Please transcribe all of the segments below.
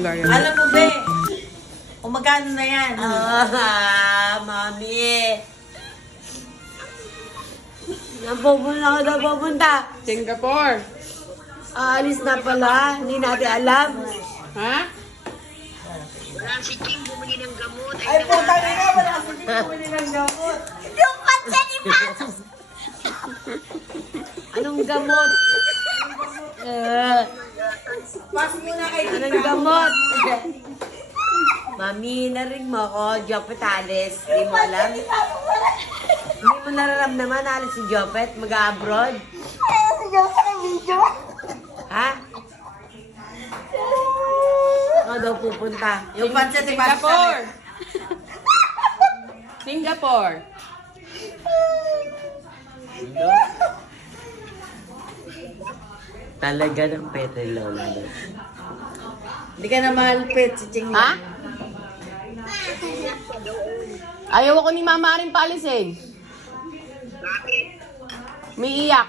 Gaya. Alam mo, be, kung magkano na yan? Mami. Napupunta ka na pupunta. Singapore. Aalis na pala. Hindi natin alam. Ha? Wala si Ching bumili ng gamot. Ay, puta na nga, wala kasi hindi bumili ng gamot. Yung pansin ni Pasos! Anong gamot? Pass mo na kay Anong gamot? Mami, narinig mo ako, Jopet alis. Hindi mo alam? Hindi mo nararamdaman alis si Jopet? Mag-abroad? Ha? Ako daw pupunta. yung pancit ni Singapore. Singapore. Talaga ng pete, Lola. Hindi ka na malpit, si Ching. Ha? Ayaw ako ni Mama rin paalisin. Bakit? May iyak.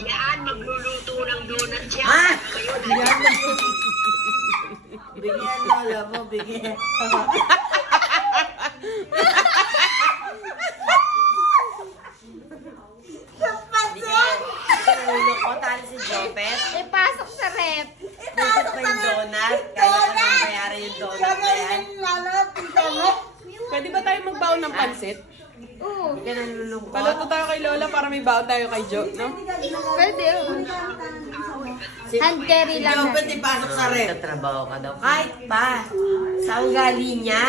Yan, magluluto ng donut siya. Ha? Kayo na. Bigyan, lola mo, bigyan. Nalulok ko, tali si Jopet. Ipasok sa rep. Nasip pa yung donut. Kaya ko nang bayaran yung donut na yan. Pwede ba tayo magbaon ng pansit? Oo. Hindi ka nalulungkot. Paluto tayo kay Lola para may baon tayo kay Jo, no? Pwede, oh. Hand carry lang Yung natin. ipasok sa rep. Nagtatrabaho ka daw. Kahit pa. Sa ugali niya.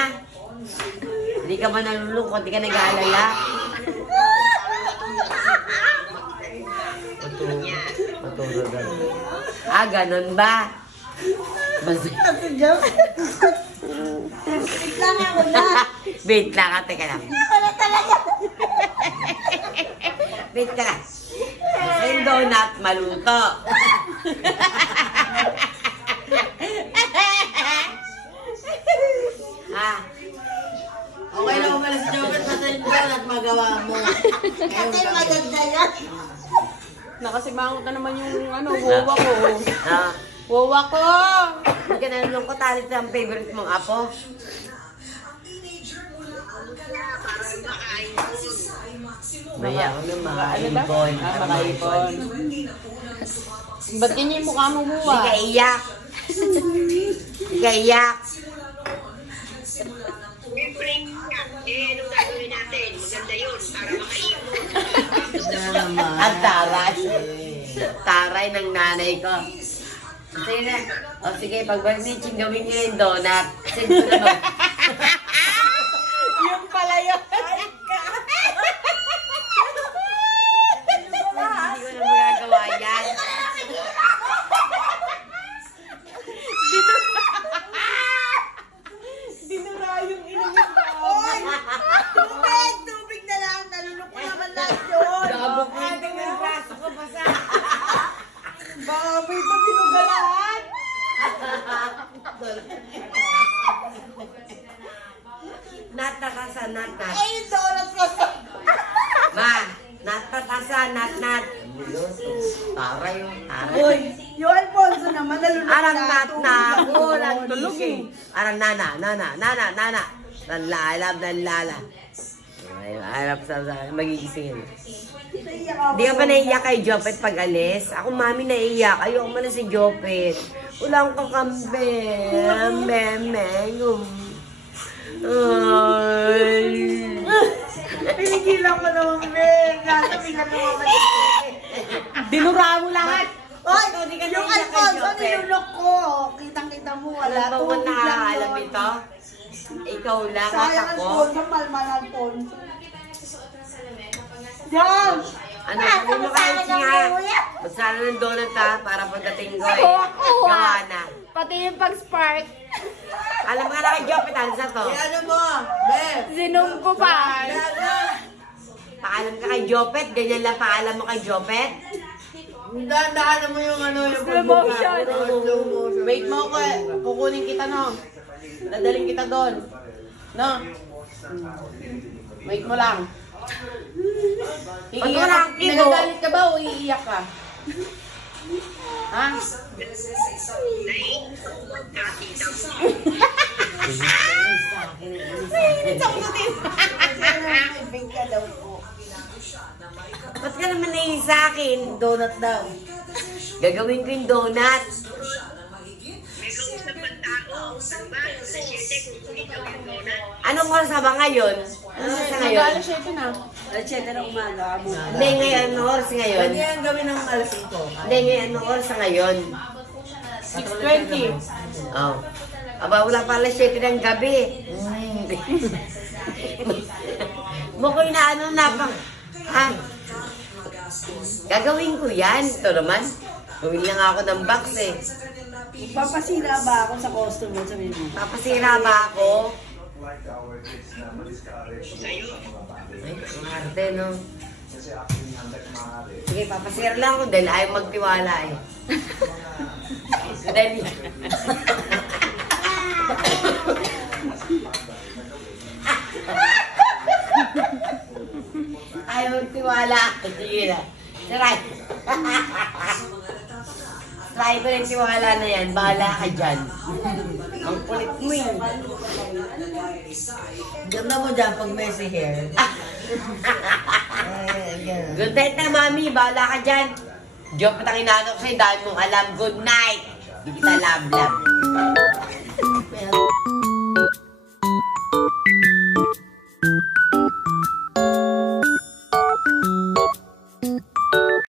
Hindi ka ba nalulungkot? Hindi ka nag-aalala? Maturo daw. Ganun ba? Basta. Wait lang, teka lang. Wait ka lang. Yung donut, maluto. Ha? Okay lang umalas si Jopet, basta yung donut magawa mo. Kasi maganda yan. Nakasimangot na naman yung wowa ko. Ha? Wowa ko! Hindi ka nalulungkot, alit ang favorite mong apo. Maya ako na mga Ano daw? ibon. Makaipon. Ba't ganyan yung mukha mo, Hindi Wowa? ka iyak. Hindi ka iyak. Siyempre, anong gagawin natin? Maganda yun, para makaipon. Ang taray. Taray ng nanay ko. Sige na. O sige, pagbalik ni Ching, gawin niyo yung donut. Sige ko na ba? Yung pala yun. Hindi ko na magagawa yan. Dinura yung inumin mo. Tubig! Tubig na lang! Nalulok ko naman lang yun! Gabo ko yung braso ko basa. Baka may ito pinugalaan! Nat nakasa, nat. Ay, yung donut ko sa... Ma, nat nakasa, nat. Taray yung taray. Uy, yung Alfonso naman, nalulok Arang na. nat na ako. Tulog eh. Arang nana. Nanlala. Ay, harap sa magigising yun. Hindi ka ba naiiyak kay Jopet pag alis? Ako, mami, naiiyak. Ayoko man na si Jopet. Wala akong kakambe. Ay. Pinigilan ko naman, Ben. Sabi na naman. Dinura mo lahat. Oy, Hindi ka yung naiiyak kay Alfonso, Jopet. nilulok ko. Kitang-kita mo, wala. Alam mo Tubig na lang alam yun. ito? Ikaw lang at Sayang ako. Alfonso, malmal Alfonso. Yan! Ano, sabi mo kayo siya. Magsala ng donut ha, para pagdating ko eh. Kuha. Gawa na. Pati yung pag-spark. Alam ka na kay Jopet, ano sa to? Ano mo, Ben? Zinom ko pa. Paalam ka kay Jopet, ganyan lang paalam mo kay Jopet. Dahan-dahan mo yung ano, yung Slow motion. Slow motion. Wait mo ko eh. Kukunin kita, no? Dadaling kita doon. No? Wait mo lang. Ba't wala kang kibo? Nagagalit ka ba o iiyak ka? Ha? Ba't ka naman nainis sa akin? Donut daw. Gagawin ko yung donut. May kausap ang tao. Ano ba? Sa 7 kung ikaw yung donut. Anong oras na ba ngayon? Anong oras na ngayon? Nag-alas 7 na. Alas 7 ng umaga. Hindi, ngayon. Anong oras ngayon? Pwede yan gawin ng alas 5. Hindi, ngayon. Anong oras na ngayon? 6:20. Oh. Aba, wala pa alas 7 ng gabi. Mukoy na ano na pang... Ha? Gagawin ko yan. Ito naman. Gawin lang ako ng box eh. Papasira ba ako sa customer sa menu? Papasira ba ako? Ay, ang arte, no? Sige, papasira lang ako dahil ayaw magtiwala eh. Dahil... ayaw magtiwala. Sige na. Try. Try ko rin tiwala na yan. Bahala ka dyan. Ang kulit mo yun. Ganda mo dyan pag messy hair. Ay, ganun. Good night na, mami. Bahala ka dyan. Diyo, patang inanok sa'yo. Dahil mong alam. Good night. Hindi kita love-love.